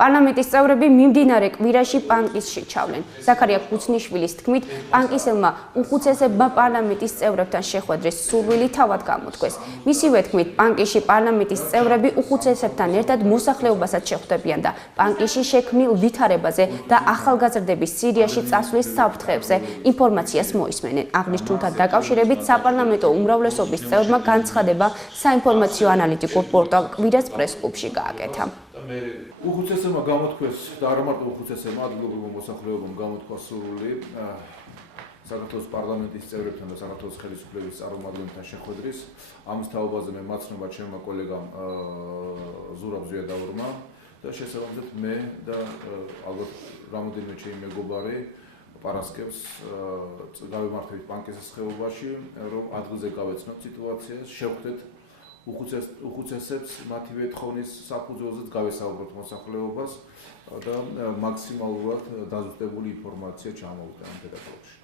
პარლამენტის წევრები მიმდინარე კვირაში პანკისში ჩავლენ. ზაქარია ქუცნიშვილის თქმით, პანკისელმა უხუცესებმა პარლამენტის წევრებთან შეხვედრის სურვილი თავად გამოთქვეს. მისივე თქმით, პანკისში პარლამენტის წევრები უხუცესებთან ერთად მოსახლეობასაც შეხვდებიან და პანკისში შექმნილ ვითარებაზე და ახალგაზრდების სირიაში წასვლის საფრთხეებზე ინფორმაციას მოისმენენ. აღნიშნულთან დაკავშირებით საპარლამენტო უმრავლესობის წევრმა განცხადება საინფორმაციო ანალიტიკურ პორტალ კვირას პრესკლუბში გააკეთა. მე უხუცესებმა გამოთქვეს და არა მარტო უხუცესებმა, ადგილობრივმა მოსახლეობამ გამოთქვა სურვილი საქართველოს პარლამენტის წევრებთან და საქართველოს ხელისუფლების წარმომადგენელთან შეხვედრის. ამის თაობაზე მე მაცნობა ჩემმა კოლეგამ ზურაბ ზვიადაურმა და შესაბამისად მე და ალბათ რამოდენიმე ჩემი მეგობარი პარასკევს გავემართებით პანკისის ხეობაში, რომ ადგილზე გავეცნოთ სიტუაციას, შევხვდეთ უხუცესებს მათივე თხოვნის საფუძველზეც გავესაუბროთ მოსახლეობას და მაქსიმალურად დაზუსტებული ინფორმაცია ჩამოვიდა ამ დედაქალაქში.